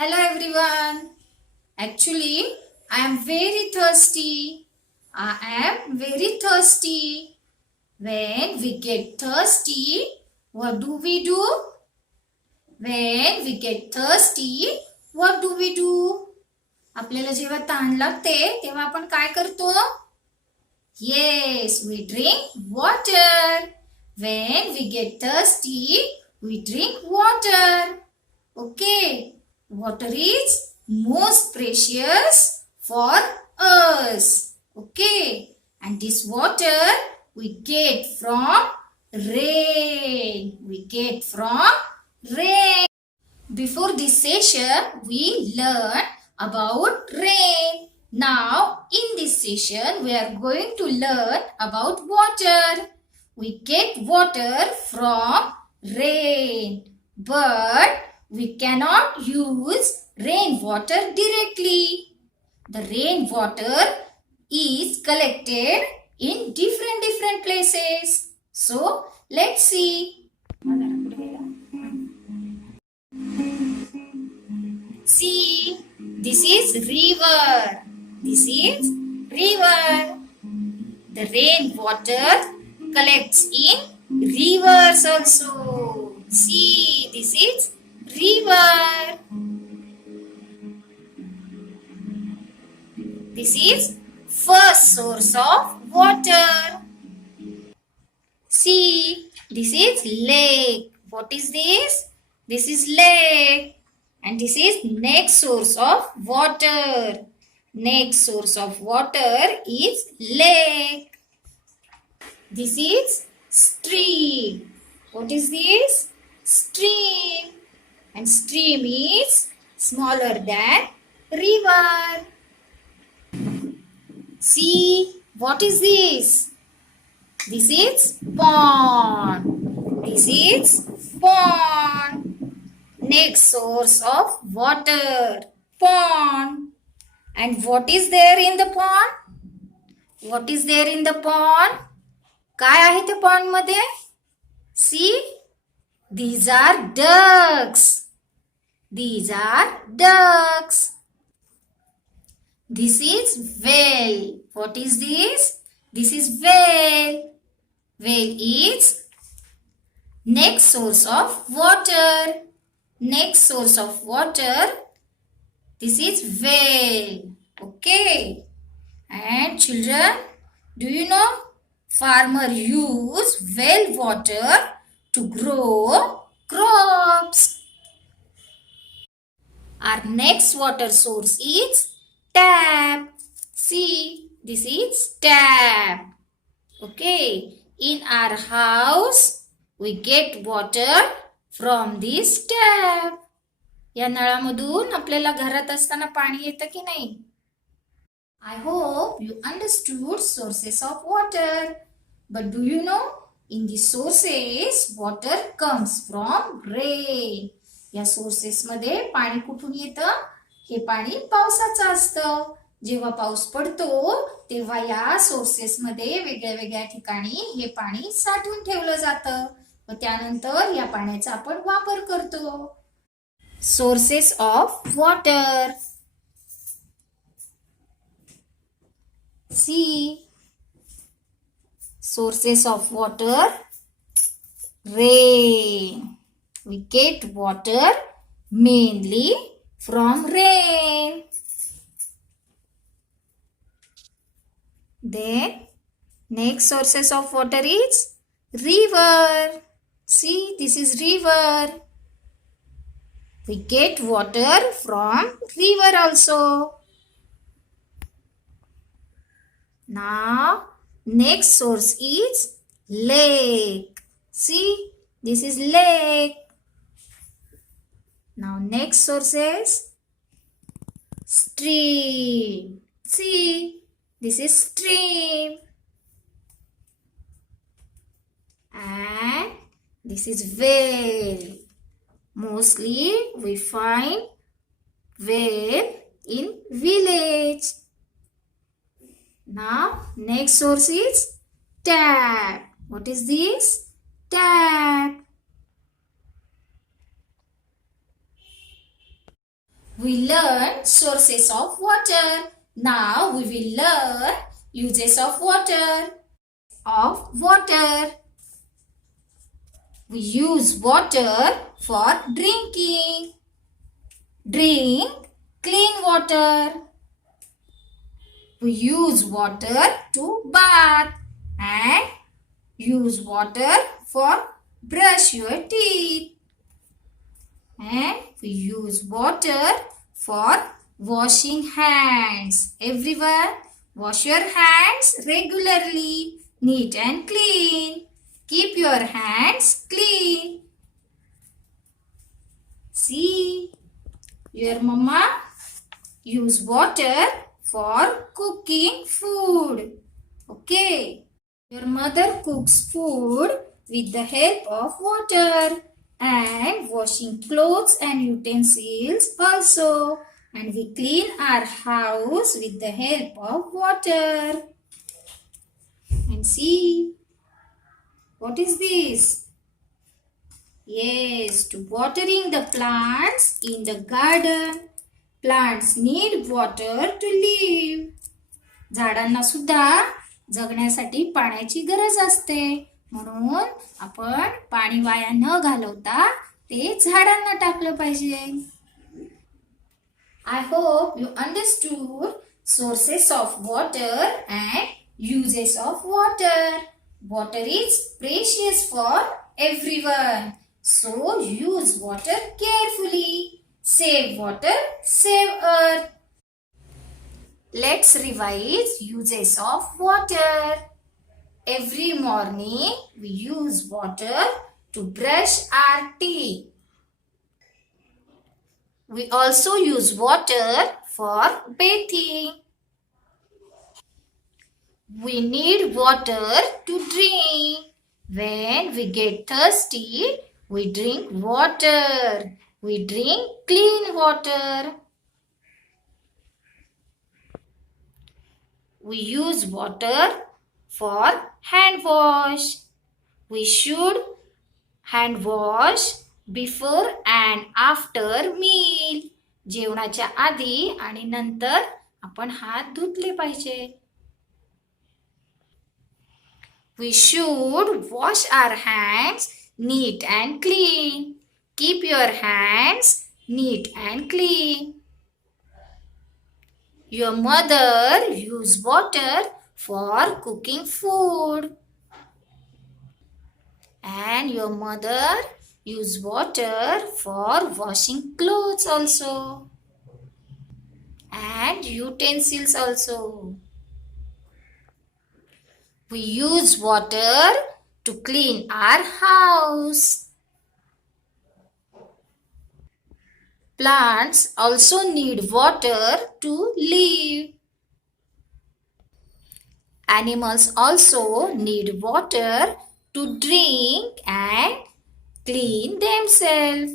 Hello everyone. Actually, I am very thirsty. I am very thirsty. When we get thirsty, what do we do? When we get thirsty, what do we do? आपल्याला जेव्हा तहान लागते तेव्हा आपण काय करतो? Yes, we drink water. When we get thirsty, we drink water. Okay, water is most precious for us. Okay, and this water we get from rain. We get from rain. Before this session, we learned about rain. Now, in this session, we are going to learn about water. We get water from rain, but we cannot use rainwater directly. The rainwater is collected in different places. So, let's see. See, this is river. This is river. The rainwater collects in rivers also. See, this is river. This is first source of water. See, this is lake. What is this? This is lake. And this is next source of water. Next source of water is lake. This is stream. What is this? Stream. And stream is smaller than river. See, what is this? This is pond. This is pond. Next source of water, pond. And what is there in the pond? What is there in the pond? काय आहे ते pond मध्ये? See, these are ducks. These are ducks. This is well. What is this? This is well. Well is next source of water. Next source of water, this is well. Okay. And children, do you know farmer use well water to grow crops. Our next water source is tap. See, this is tap. Okay. In our house, we get water from this tap. या नळामधून आपल्याला घरात असताना पाणी येतं की नाही? I hope you understood sources of water. But do you know? In the sources, water comes from rain. या sources मध्ये पाणी कुठून येतं? हे पाणी पावसाचं असतं. जेव्हा पाऊस पडतो तेव्हा या सोर्सेस मध्ये वेगळ्या ठिकाणी हे पाणी साठवून ठेवलं जातं. व त्यानंतर या पाण्याचा आपण वापर करतो. Sources of water. See, sources of water, rain. We get water mainly from rain. Then next sources of water is river. See, this is river. We get water from river also. Now, next source is lake. See, this is lake. Now, next source is stream. See, this is stream. And this is well. Mostly, we find well in village. Now, next source is tap. What is this? Tap. We learn sources of water. Now we will learn uses of water. We use water for drinking. Drink clean water. We use water to bath and use water for brush your teeth. And we use water for washing hands. Everyone, wash your hands regularly, neat and clean. Keep your hands clean. See, your mama use water for cooking food. Okay. Your mother cooks food with the help of water and washing clothes and utensils also. And we clean our house with the help of water. And see, what is this? Yes, to watering the plants in the garden. Plants need water to live. झाडांना सुद्धा जगण्यासाठी पाण्याची गरज असते. म्हणून आपण पाणी via न घालवता ते झाडांना टाकलं पाहिजे. I hope you understood sources of water and uses of water. Water is precious for everyone. So use water carefully. Save water, save earth. Let's revise uses of water. Every morning we use water to brush our teeth. We also use water for bathing. We need water to drink. When we get thirsty, we drink water. We drink clean water. We use water for hand wash. We should hand wash before and after meal. जेवणाच्या आधी आणि नंतर आपण हात धुतले पाहिजे. We should wash our hands neat and clean. Keep your hands neat and clean. Your mother used water for cooking food. And your mother used water for washing clothes also. And utensils also. We use water to clean our house. Plants also need water to live. Animals also need water to drink and clean themselves.